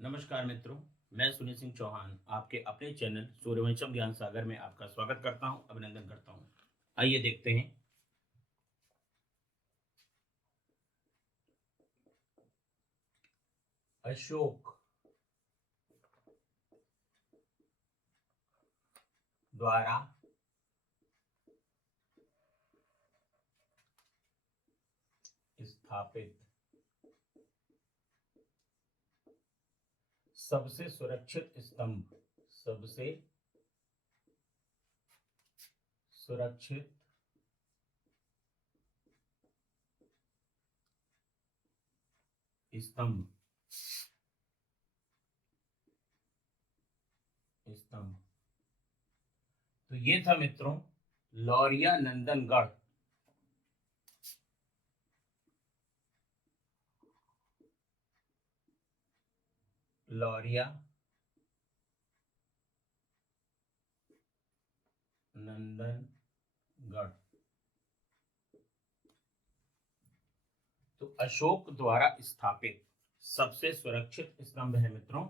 नमस्कार मित्रों, मैं सुनील सिंह चौहान आपके अपने चैनल सूर्यवंशम ज्ञान सागर में आपका स्वागत करता हूं, अभिनंदन करता हूं। आइए देखते हैं। अशोक द्वारा स्थापित सबसे सुरक्षित स्तंभ, सबसे सुरक्षित स्तंभ स्तंभ तो ये था मित्रों लौरिया नंदनगढ़। लौरिया नंदनगढ़। तो अशोक द्वारा स्थापित सबसे सुरक्षित स्तंभ है मित्रों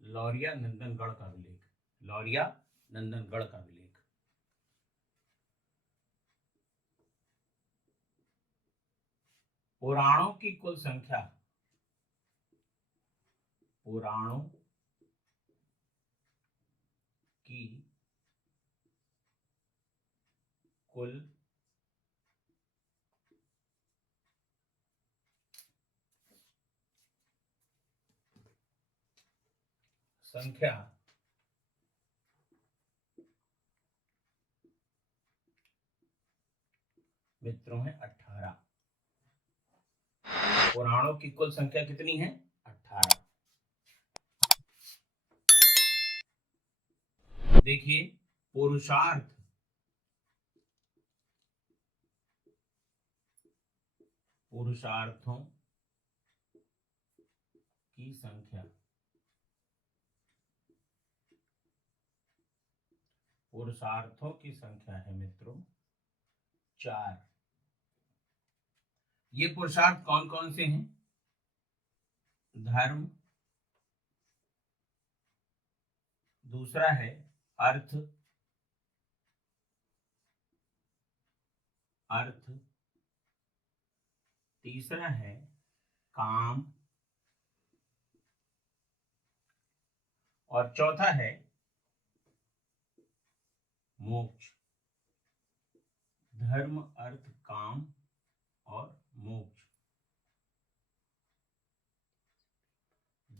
लौरिया नंदनगढ़ का अभिलेख। लौरिया नंदनगढ़ का अभिलेख। पुराणों की कुल संख्या, पुराणों की कुल संख्या मित्रों है 18। पुराणों की कुल संख्या कितनी है? 18। देखिए पुरुषार्थ, पुरुषार्थों की संख्या, पुरुषार्थों की संख्या है मित्रों 4। ये पुरुषार्थ कौन कौन से हैं? धर्म, दूसरा है अर्थ, अर्थ, तीसरा है काम और चौथा है मोक्ष। धर्म, अर्थ, काम और मोक्ष।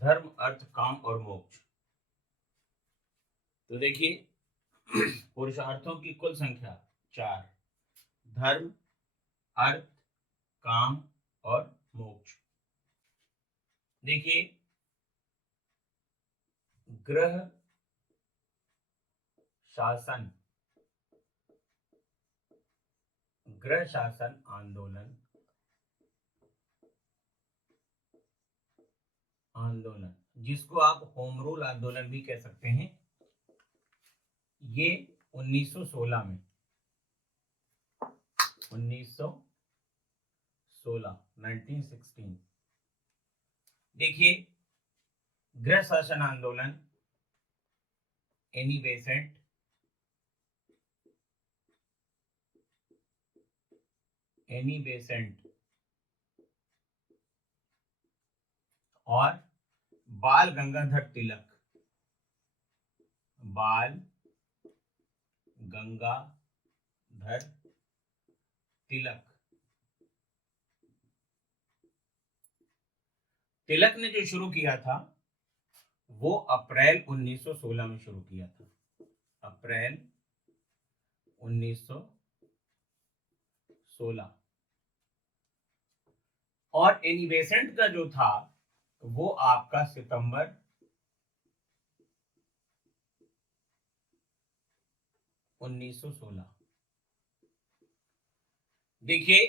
धर्म, अर्थ, काम और मोक्ष। तो देखिए पुरुषार्थों की कुल संख्या 4। धर्म, अर्थ, काम और मोक्ष। देखिए ग्रह शासन, गृह शासन आंदोलन, आंदोलन जिसको आप होम रूल आंदोलन भी कह सकते हैं, ये 1916 में, 1916 देखिए गृह शासन आंदोलन एनी बेसेंट, एनी बेसेंट और बाल गंगाधर तिलक, बाल गंगाधर तिलक। तिलक ने जो शुरू किया था वो अप्रैल 1916 में शुरू किया था, अप्रैल 1916। और एनी बेसेंट का जो था वो आपका सितंबर 1916। देखिए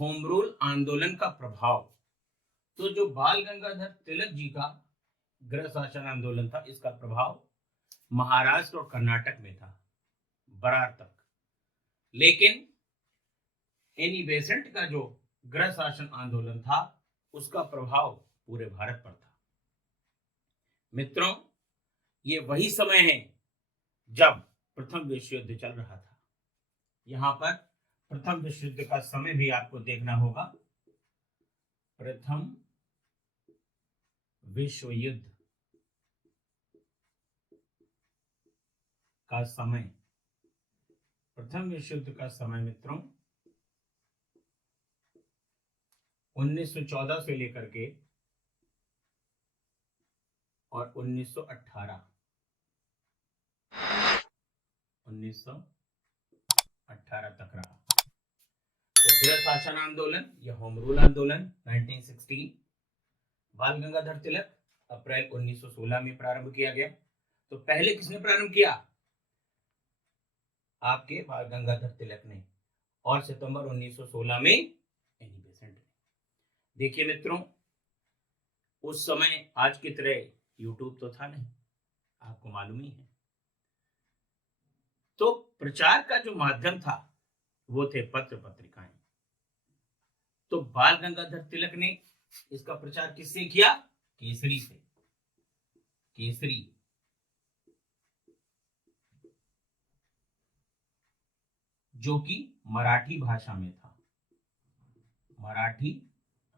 होम रूल आंदोलन का प्रभाव, तो जो बाल गंगाधर तिलक जी का गृह शासन आंदोलन था इसका प्रभाव महाराष्ट्र और कर्नाटक में था बरार तक, लेकिन एनी बेसेंट का जो गृह शासन आंदोलन था उसका प्रभाव पूरे भारत पर था। मित्रों, ये वही समय है जब प्रथम विश्व युद्ध चल रहा था। यहाँ पर प्रथम विश्व युद्ध का समय भी आपको देखना होगा। प्रथम विश्व युद्ध का समय, प्रथम विश्व युद्ध का समय मित्रों 1914 से लेकर के और 1918 तक रहा। तो गृह शासन आंदोलन या होम रूल आंदोलन 1916 बाल गंगाधर तिलक अप्रैल 1916 में प्रारंभ किया गया। तो पहले किसने प्रारंभ किया? आपके बाल गंगाधर तिलक ने, और सितंबर 1916 में एनी बेसेंट ने। देखिए मित्रों, उस समय आज की तरह यूट्यूब तो था नहीं, आपको मालूम ही है। तो प्रचार का जो माध्यम था वो थे पत्र पत्रिकाएं। तो बाल गंगाधर तिलक ने इसका प्रचार किससे किया? केसरी से। केसरी जो कि मराठी भाषा में था, मराठी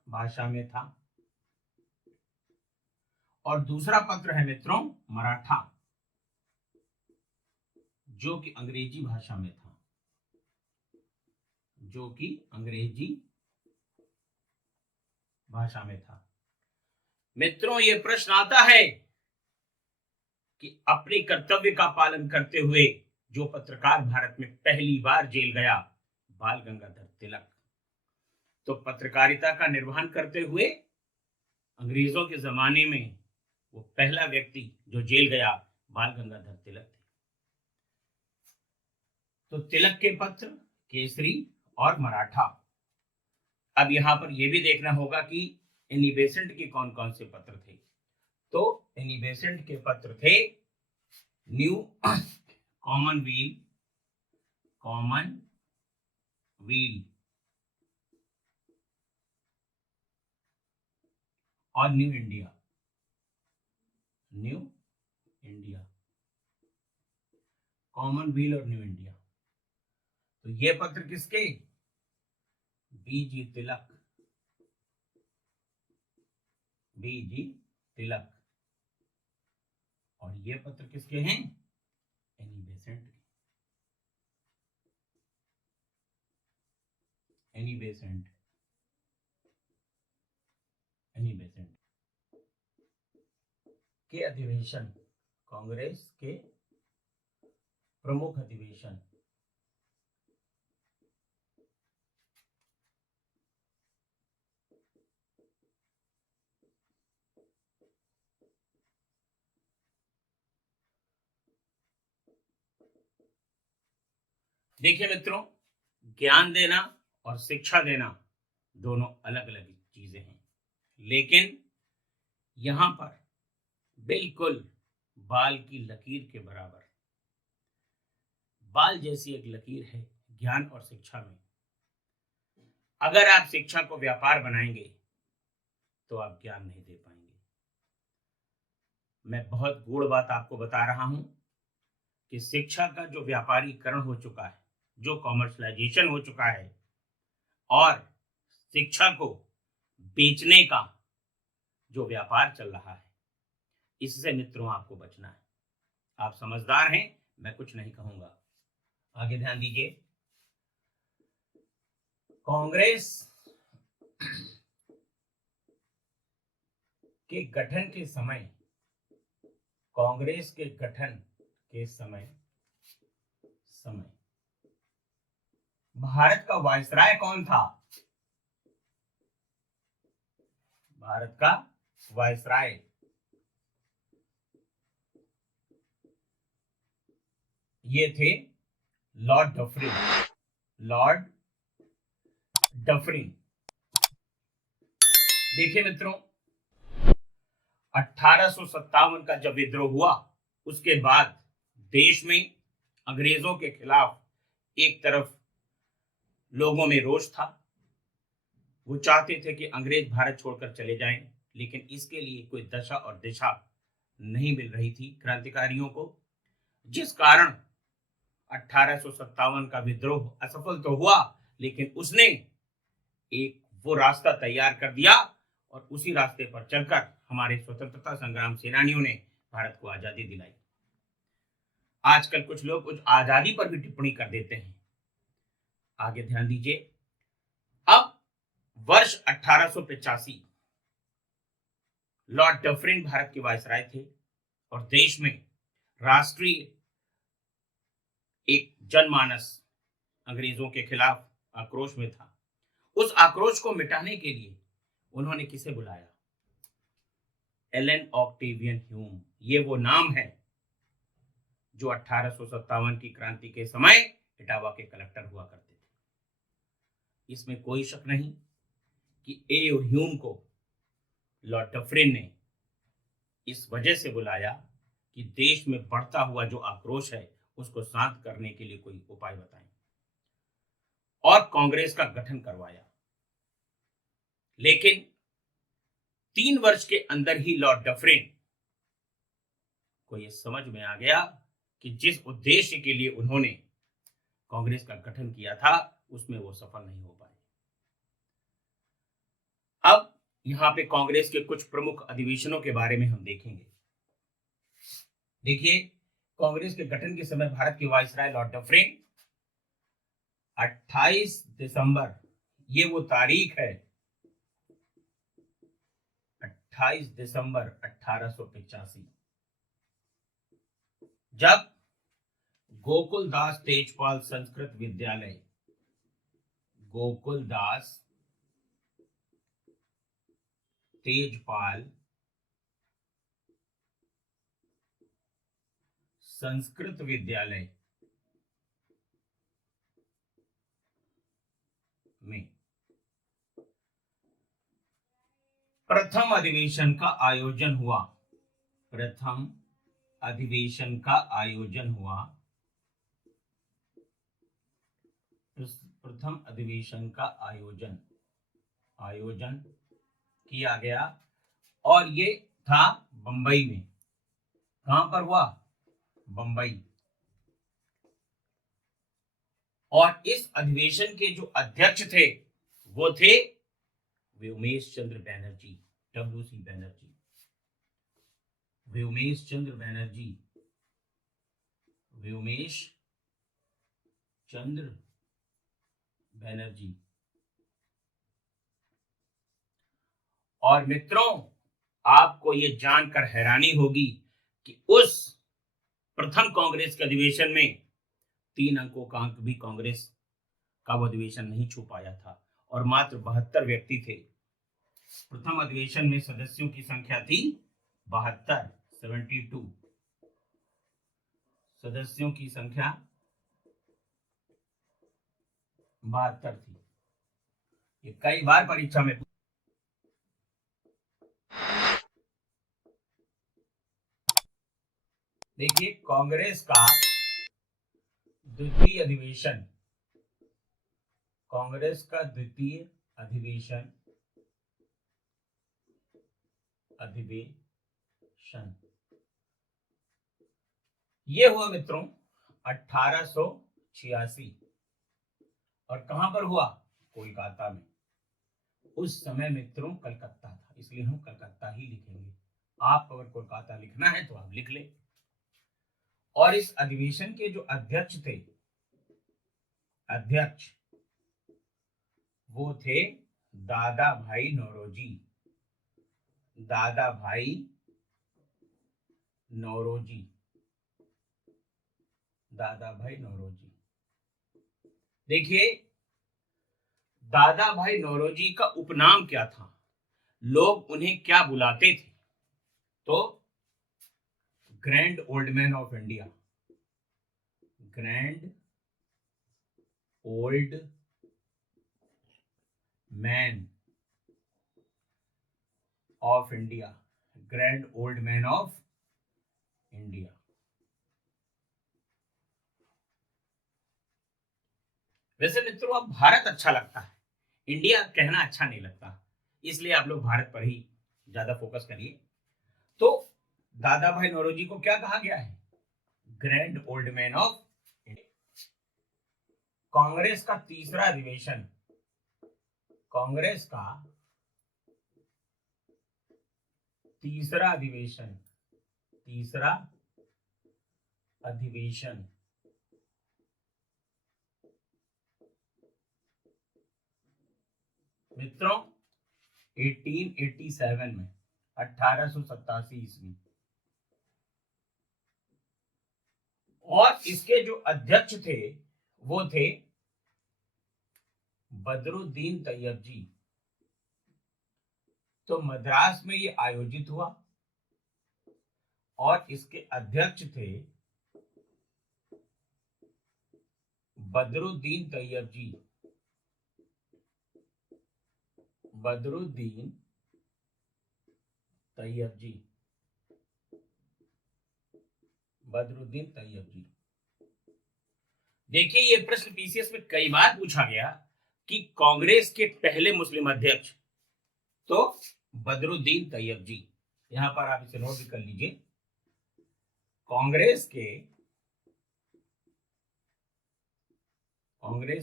भाषा में था। और दूसरा पत्र है मित्रों मराठा, जो कि अंग्रेजी भाषा में था, जो कि अंग्रेजी भाषा में था। मित्रों, यह प्रश्न आता है कि अपने कर्तव्य का पालन करते हुए जो पत्रकार भारत में पहली बार जेल गया, बाल गंगाधर तिलक। तो पत्रकारिता का निर्वहन करते हुए अंग्रेजों के जमाने में वो पहला व्यक्ति जो जेल गया बाल गंगाधर तिलक थे। तो तिलक के पत्र केसरी और मराठा। अब यहां पर यह भी देखना होगा कि एनी बेसेंट के कौन कौन से पत्र थे। तो एनी बेसेंट के पत्र थे न्यू कॉमनवील और न्यू इंडिया। कॉमनवील और न्यू इंडिया। तो ये पत्र किसके? बीजी तिलक। और ये पत्र किसके हैं? एनी बेसेंट के। एनी बेसेंट के अधिवेशन, कांग्रेस के प्रमुख अधिवेशन। देखिए मित्रों, ज्ञान देना और शिक्षा देना दोनों अलग अलग चीजें हैं, लेकिन यहां पर बिल्कुल बाल की लकीर के बराबर, बाल जैसी एक लकीर है ज्ञान और शिक्षा में। अगर आप शिक्षा को व्यापार बनाएंगे तो आप ज्ञान नहीं दे पाएंगे। मैं बहुत गूढ़ बात आपको बता रहा हूं कि शिक्षा का जो व्यापारीकरण हो चुका है, जो कॉमर्शलाइजेशन हो चुका है, और शिक्षा को बेचने का जो व्यापार चल रहा है, इससे मित्रों आपको बचना है। आप समझदार हैं, मैं कुछ नहीं कहूंगा। आगे ध्यान दीजिए। कांग्रेस के गठन के समय, भारत का वायसराय कौन था? भारत का वायसराय ये थे लॉर्ड डफरिन। देखिए मित्रों, 1857 का जब विद्रोह हुआ, उसके बाद देश में अंग्रेजों के खिलाफ एक तरफ लोगों में रोष था। वो चाहते थे कि अंग्रेज भारत छोड़कर चले जाएं, लेकिन इसके लिए कोई दशा और दिशा नहीं मिल रही थी क्रांतिकारियों को, जिस कारण 1857 का विद्रोह असफल तो हुआ, लेकिन उसने एक वो रास्ता तैयार कर दिया और उसी रास्ते पर चलकर हमारे स्वतंत्रता संग्राम सेनानियों ने भारत को आजादी दिलाई। आजकल कुछ लोग उस आजादी पर भी टिप्पणी कर देते हैं। आगे ध्यान दीजिए। अब वर्ष 1885, लॉर्ड डफरिन भारत के वायसराय थे और देश में राष्ट्रीय एक जनमानस अंग्रेजों के खिलाफ आक्रोश में था। उस आक्रोश को मिटाने के लिए उन्होंने किसे बुलाया? Allan Octavian Hume. ये वो नाम है जो 1857 की क्रांति के समय इटावा के कलेक्टर हुआ करते थे। इसमें कोई शक नहीं कि ए ह्यूम को लॉर्ड डफरिन ने इस वजह से बुलाया कि देश में बढ़ता हुआ जो आक्रोश है उसको शांत करने के लिए कोई उपाय बताएं, और कांग्रेस का गठन करवाया। लेकिन 3 वर्ष के अंदर ही लॉर्ड डफरिन को यह समझ में आ गया कि जिस उद्देश्य के लिए उन्होंने कांग्रेस का गठन किया था उसमें वो सफल नहीं हो पाए। अब यहां पे कांग्रेस के कुछ प्रमुख अधिवेशनों के बारे में हम देखेंगे। देखिए, कांग्रेस के गठन के समय भारत के वायसराय लॉर्ड डफरिन 28 दिसंबर, ये वो तारीख है 28 दिसंबर 1885, जब गोकुलदास तेजपाल संस्कृत विद्यालय, गोकुलदास तेजपाल संस्कृत विद्यालय में प्रथम अधिवेशन का आयोजन हुआ। प्रथम अधिवेशन का आयोजन हुआ। प्रथम अधिवेशन का आयोजन किया गया और ये था बंबई में। कहां पर हुआ? बंबई। और इस अधिवेशन के जो अध्यक्ष थे वो थे व्योमेश चंद्र बैनर्जी, WC बैनर्जी, व्योमेश चंद्र बैनर्जी, व्योमेश चंद्र बैनर्जी। और मित्रों, आपको यह जानकर हैरानी होगी कि उस प्रथम कांग्रेस के अधिवेशन में 3 अंकों का अंक भी कांग्रेस का वो अधिवेशन नहीं छू पाया था और मात्र 72 व्यक्ति थे। प्रथम अधिवेशन में सदस्यों की संख्या थी 72, 72 सदस्यों की संख्या 72 थी। ये कई बार परीक्षा में देखिए, कांग्रेस का द्वितीय अधिवेशन, कांग्रेस का द्वितीय अधिवेशन ये हुआ मित्रों 1886। और कहां पर हुआ? कोलकाता में। उस समय मित्रों कलकत्ता था, इसलिए हम कलकत्ता ही लिखेंगे। आप अगर कोलकाता लिखना है तो आप लिख लें। और इस अधिवेशन के जो अध्यक्ष थे, वो थे दादा भाई नौरोजी, दादा भाई नौरोजी, दादा भाई नौरोजी। देखिए, दादा भाई नौरोजी का उपनाम क्या था? लोग उन्हें क्या बुलाते थे? तो grand old man of India, grand old man of India, grand old man of India. वैसे मित्रों, अब भारत अच्छा लगता है, इंडिया कहना अच्छा नहीं लगता, इसलिए आप लोग भारत पर ही ज्यादा फोकस करिए। तो दादा भाई नौरोजी को क्या कहा गया है? Grand old man of India. Congress का तीसरा अधिवेशन, कांग्रेस का तीसरा अधिवेशन, तीसरा अधिवेशन मित्रों 1887 में, 1887 ईस्वी। और इसके जो अध्यक्ष थे वो थे बदरुद्दीन तैयब जी। तो मद्रास में ये आयोजित हुआ और इसके अध्यक्ष थे बदरुद्दीन तैयब जी, बदरुद्दीन तैयब जी, बदरुद्दीन तैयब जी। देखिए ये प्रश्न पीसीएस में कई बार पूछा गया कि कांग्रेस के पहले मुस्लिम अध्यक्ष, तो बदरुद्दीन तैयब जी। यहां पर आप इसे नोट भी कर लीजिए। कांग्रेस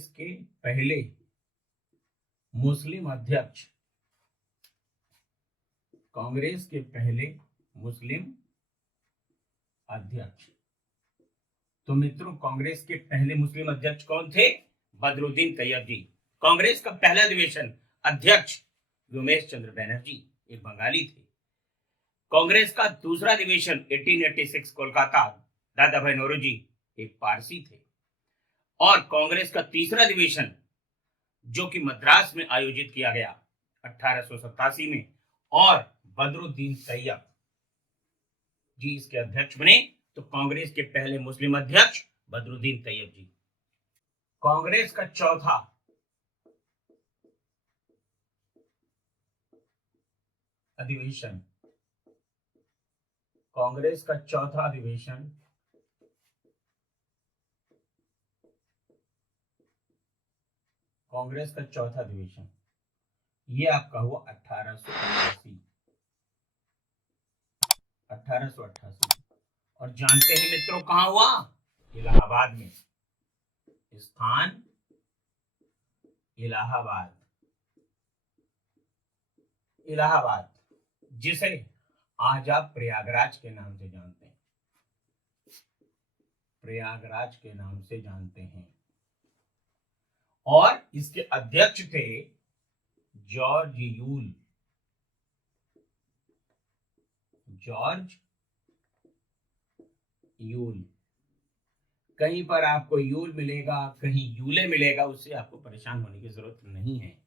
के पहले मुस्लिम अध्यक्ष, कांग्रेस के पहले मुस्लिम अध्यक्ष। तो मित्रों कांग्रेस के पहले मुस्लिम अध्यक्ष कौन थे? बदरुद्दीन तैयब जी। कांग्रेस का पहला अधिवेशन अध्यक्ष व्योमेश चंद्र बैनर्जी, एक बंगाली थे। कांग्रेस का दूसरा अधिवेशन 1886 कोलकाता, दादा भाई नौरोजी, एक पारसी थे। और कांग्रेस का तीसरा अधिवेशन जो कि मद्रास में आयोजित किया गया 1887 में, और बदरुद्दीन तैयब जी इसके अध्यक्ष बने। तो कांग्रेस के पहले मुस्लिम अध्यक्ष बदरुद्दीन तैयब जी। कांग्रेस का चौथा अधिवेशन, कांग्रेस का चौथा अधिवेशन कांग्रेस का चौथा अधिवेशन ये आपका हुआ 1888। और जानते हैं मित्रों कहां हुआ? इलाहाबाद में। स्थान इलाहाबाद, इलाहाबाद जिसे आज आप प्रयागराज के नाम से जानते हैं, प्रयागराज के नाम से जानते हैं। और इसके अध्यक्ष थे जॉर्ज यूल, जॉर्ज यूल। कहीं पर आपको यूल मिलेगा, कहीं यूले मिलेगा, उससे आपको परेशान होने की जरूरत नहीं है।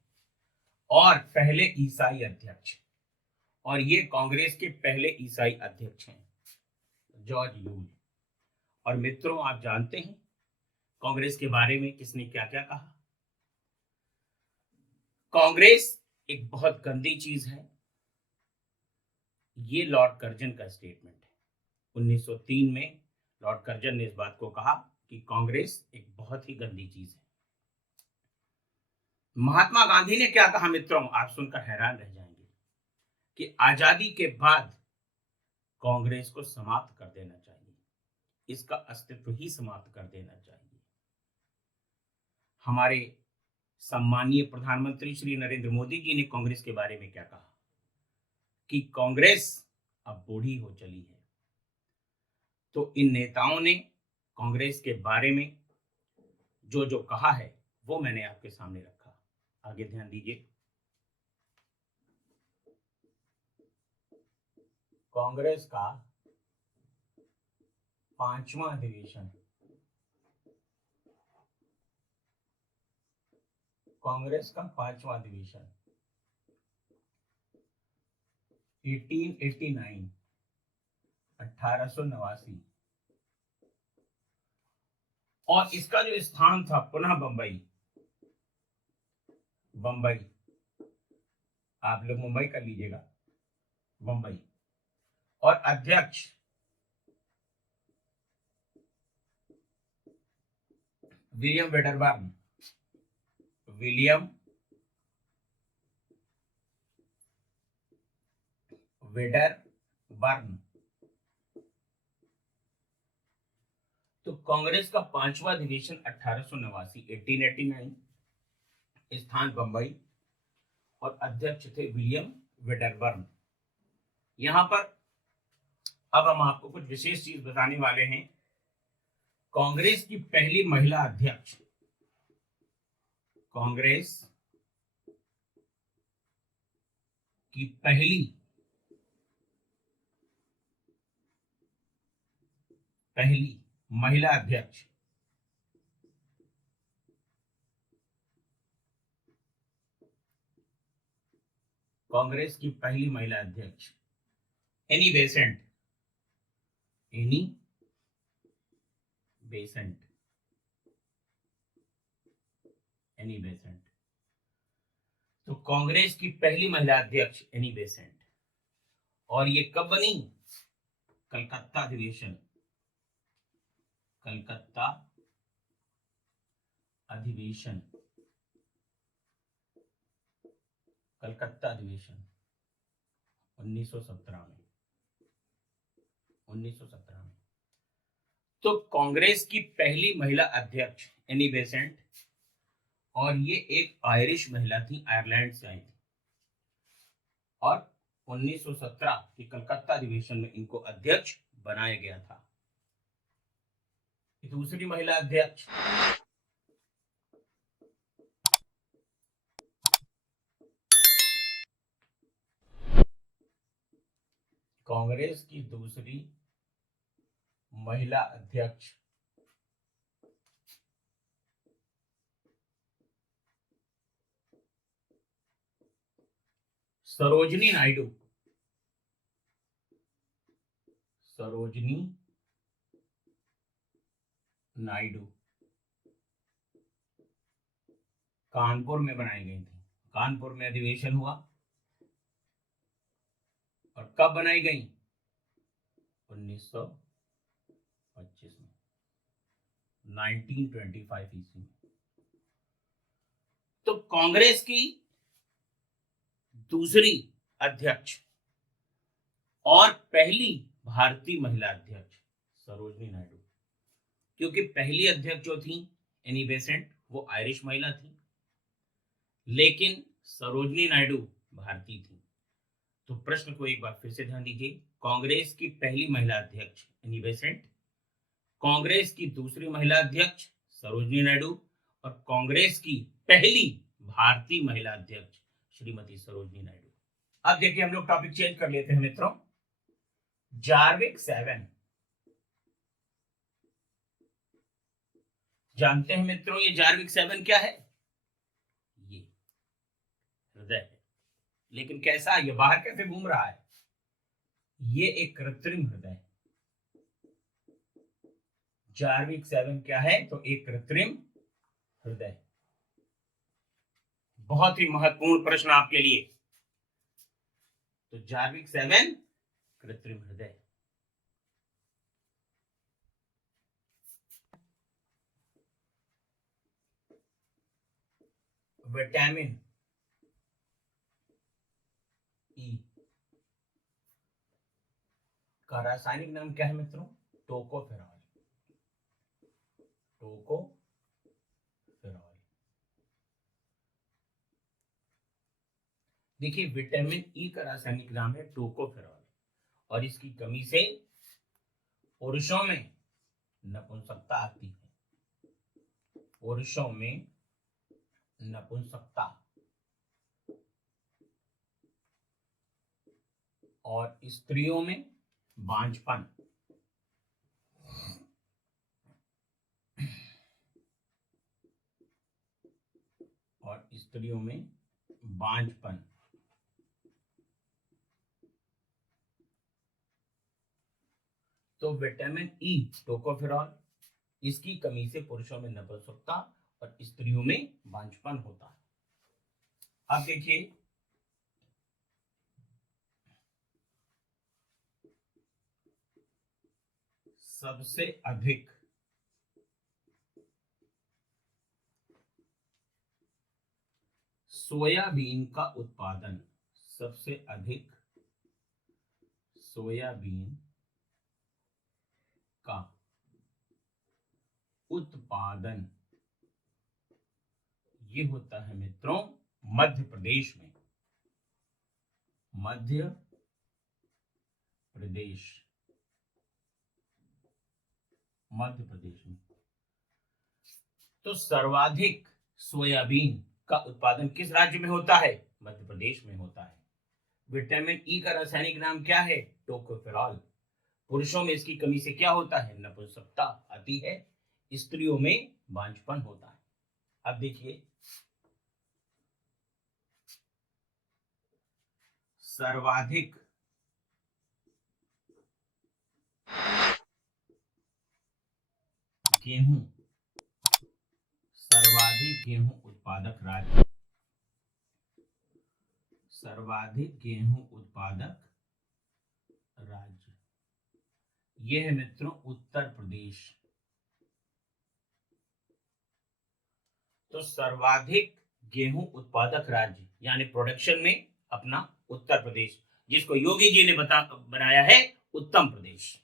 और पहले ईसाई अध्यक्ष, और ये कांग्रेस के पहले ईसाई अध्यक्ष हैं, जॉर्ज यूल। और मित्रों आप जानते हैं कांग्रेस के बारे में किसने क्या क्या कहा? कांग्रेस एक बहुत गंदी चीज है, ये लॉर्ड कर्जन का स्टेटमेंट है। 1903 में लॉर्ड कर्जन ने इस बात को कहा कि कांग्रेस एक बहुत ही गंदी चीज है। महात्मा गांधी ने क्या कहा मित्रों, आप सुनकर हैरान रह जाएंगे कि आजादी के बाद कांग्रेस को समाप्त कर देना चाहिए, इसका अस्तित्व ही समाप्त कर देना चाहिए। हमारे सम्मानीय प्रधानमंत्री श्री नरेंद्र मोदी जी ने कांग्रेस के बारे में क्या कहा कि कांग्रेस अब बूढ़ी हो चली है। तो इन नेताओं ने कांग्रेस के बारे में जो जो कहा है वो मैंने आपके सामने रखा। आगे ध्यान दीजिए। कांग्रेस का पांचवा अधिवेशन, कांग्रेस का पांचवा अधिवेशन 1889, 1889। और इसका जो स्थान था पुनः बंबई, बंबई, आप लोग मुंबई कर लीजिएगा, बंबई। और अध्यक्ष विलियम वेडरबर्न, विलियम वेडरबर्न, तो कांग्रेस का पांचवा अधिवेशन 1889, 1889, स्थान बंबई, और अध्यक्ष थे विलियम वेडरबर्न। यहां पर अब हम आपको कुछ विशेष चीज बताने वाले हैं। कांग्रेस की पहली महिला अध्यक्ष, कांग्रेस की पहली महिला अध्यक्ष कांग्रेस की पहली महिला अध्यक्ष Annie Besant, Annie Besant, Annie Besant. तो कांग्रेस की पहली महिला अध्यक्ष एनी बेसेंट, और ये कब बनी? कलकत्ता अधिवेशन, कलकत्ता अधिवेशन, कलकत्ता अधिवेशन 1917 में, 1917 में। तो कांग्रेस की पहली महिला अध्यक्ष एनी बेसेंट, और ये एक आयरिश महिला थी, आयरलैंड से आई थी, और 1917 के कलकत्ता अधिवेशन में इनको अध्यक्ष बनाया गया था। दूसरी महिला अध्यक्ष कांग्रेस की दूसरी महिला अध्यक्ष सरोजनी नायडू, सरोजनी नायडू कानपुर में बनाई गई थी। कानपुर में अधिवेशन हुआ, और कब बनाई गई? 1925 में, 1925 ईस्वी में। तो कांग्रेस की दूसरी अध्यक्ष और पहली भारतीय महिला अध्यक्ष सरोजनी नायडू, क्योंकि पहली अध्यक्ष जो थी एनी बेसेंट, वो आयरिश महिला थी, लेकिन सरोजनी नायडू भारतीय थी। तो प्रश्न को एक बार फिर से ध्यान दीजिए। कांग्रेस की पहली महिला अध्यक्ष एनी बेसेंट, कांग्रेस की दूसरी महिला अध्यक्ष सरोजनी नायडू, और कांग्रेस की पहली भारतीय महिला अध्यक्ष श्रीमती सरोजनी नायडू। अब देखिए, हम लोग टॉपिक चेंज कर लेते हैं मित्रों। जार्विक 7, जानते हैं मित्रों ये जार्विक 7 क्या है? ये हृदय है, लेकिन कैसा, ये बाहर कैसे घूम रहा है? ये एक कृत्रिम हृदय है। जार्विक 7 क्या है? तो एक कृत्रिम हृदय। बहुत ही महत्वपूर्ण प्रश्न आपके लिए। तो जार्विक 7 कृत्रिम हृदय। विटामिन ई का रासायनिक नाम क्या है मित्रों? Tocopherol, tocopherol. देखिए, विटामिन ई का रासायनिक नाम है टोकोफेरॉल, और इसकी कमी से पुरुषों में नपुंसकता आती है, पुरुषों में नपुंसकता, और स्त्रियों में बांझपन। और स्त्रियों में बांझपन। तो विटामिन ई टोकोफेरॉल, इसकी कमी से पुरुषों में नपुंसकता और स्त्रियों में बांझपन होता है। अब देखिए, सबसे अधिक सोयाबीन का उत्पादन, सबसे अधिक सोयाबीन का उत्पादन ये होता है मित्रों मध्य प्रदेश में। मध्य प्रदेश, मध्य प्रदेश में। तो सर्वाधिक सोयाबीन का उत्पादन किस राज्य में होता है? मध्य प्रदेश में होता है। विटामिन ई का रासायनिक नाम क्या है? टोकोफेरॉल। पुरुषों में इसकी कमी से क्या होता है? नपुंसकता आती है, स्त्रियों में बांझपन होता है। अब देखिए सर्वाधिक गेहूं, सर्वाधिक गेहूं उत्पादक राज्य, सर्वाधिक गेहूं उत्पादक राज्य यह है मित्रों उत्तर प्रदेश। तो सर्वाधिक गेहूं उत्पादक राज्य यानी प्रोडक्शन में अपना उत्तर प्रदेश, जिसको योगी जी ने बनाया है उत्तम प्रदेश।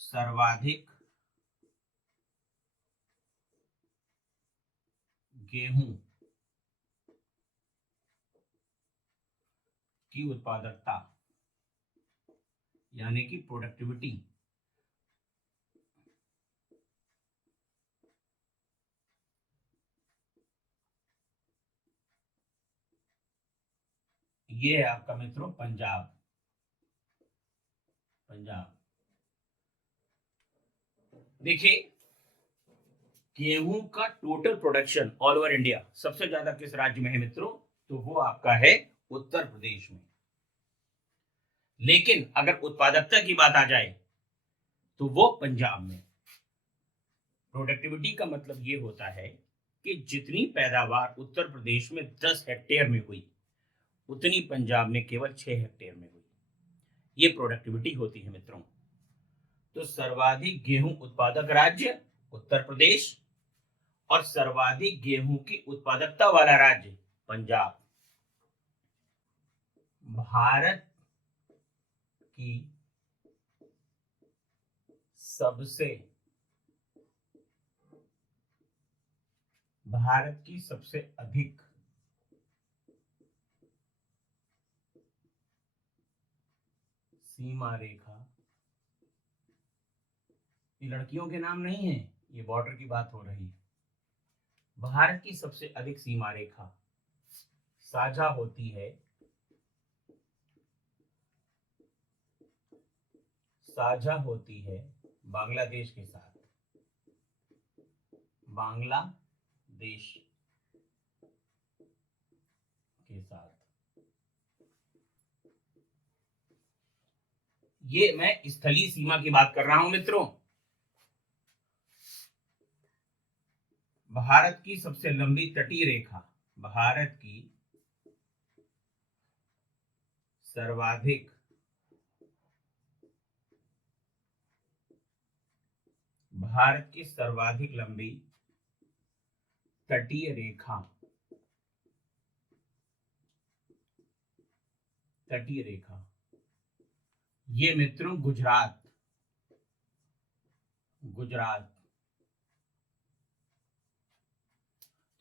सर्वाधिक गेहूं की उत्पादकता यानी कि प्रोडक्टिविटी ये है आपका मित्रों पंजाब। पंजाब देखिए गेहूं का total production all over India सबसे ज्यादा किस राज्य में है मित्रों? तो वो आपका है उत्तर प्रदेश में। लेकिन अगर उत्पादकता की बात आ जाए तो वो पंजाब में। प्रोडक्टिविटी का मतलब ये होता है कि जितनी पैदावार उत्तर प्रदेश में 10 हेक्टेयर में हुई उतनी पंजाब में केवल 6 हेक्टेयर में हुई। ये प्रोडक्टिविटी होती है मित्रों। तो सर्वाधिक गेहूं उत्पादक राज्य उत्तर प्रदेश और सर्वाधिक गेहूं की उत्पादकता वाला राज्य पंजाब। भारत की सबसे अधिक सीमा रेखा, ये लड़कियों के नाम नहीं है, ये बॉर्डर की बात हो रही है। भारत की सबसे अधिक सीमा रेखा साझा होती है बांग्लादेश के साथ। बांग्लादेश के साथ ये मैं स्थलीय सीमा की बात कर रहा हूं मित्रों। भारत की सबसे लंबी तटीय रेखा, भारत की सर्वाधिक लंबी तटीय रेखा ये मित्रों गुजरात।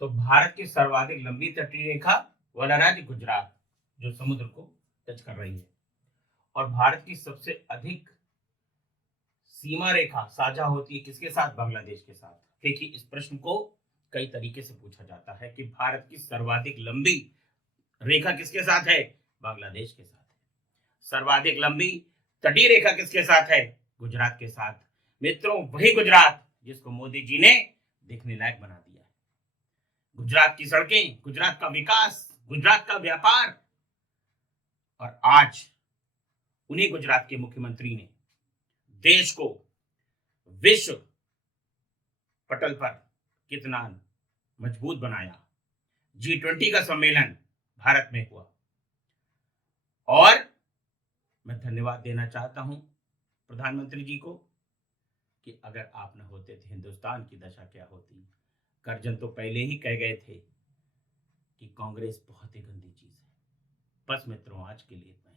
तो भारत की सर्वाधिक लंबी तटीय रेखा वाला राज्य गुजरात जो समुद्र को टच कर रही है। और भारत की सबसे अधिक सीमा रेखा साझा होती है किसके साथ? बांग्लादेश के साथ। देखिए इस प्रश्न को कई तरीके से पूछा जाता है कि भारत की सर्वाधिक लंबी रेखा किसके साथ है? बांग्लादेश के साथ है। सर्वाधिक लंबी तटीय रेखा किसके साथ है? गुजरात के साथ। मित्रों वही गुजरात जिसको मोदी जी ने देखने लायक बना दिया है। गुजरात की सड़कें, गुजरात का विकास, गुजरात का व्यापार, और आज उन्हीं गुजरात के मुख्यमंत्री ने देश को विश्व पटल पर कितना मजबूत बनाया। G20 का सम्मेलन भारत में हुआ। और मैं धन्यवाद देना चाहता हूं प्रधानमंत्री जी को कि अगर आप न होते तो हिंदुस्तान की दशा क्या होती। करजन तो पहले ही कह गए थे कि कांग्रेस बहुत ही गंदी चीज है। बस मित्रों आज के लिए इतना ही।